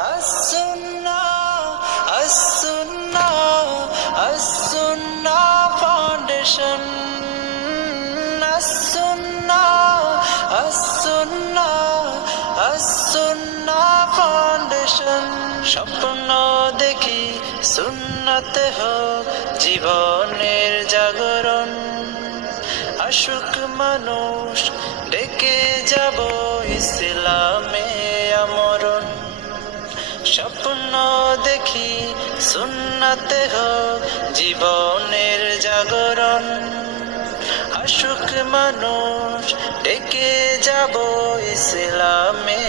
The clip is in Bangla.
as-sunnah, as-sunnah, as-sunnah foundation. As-sunnah, as-sunnah, as-sunnah foundation. স্বপ্ন দেখি সুন্নতে হোক জীবনের জাগরণ, আশুক মানুষ ডেকে যাব ইসলামে আমরণ। স্বপ্ন দেখি সুন্নতে হোক জীবনের জাগরণ, আশুক মানুষ ডেকে যাব ইসলামে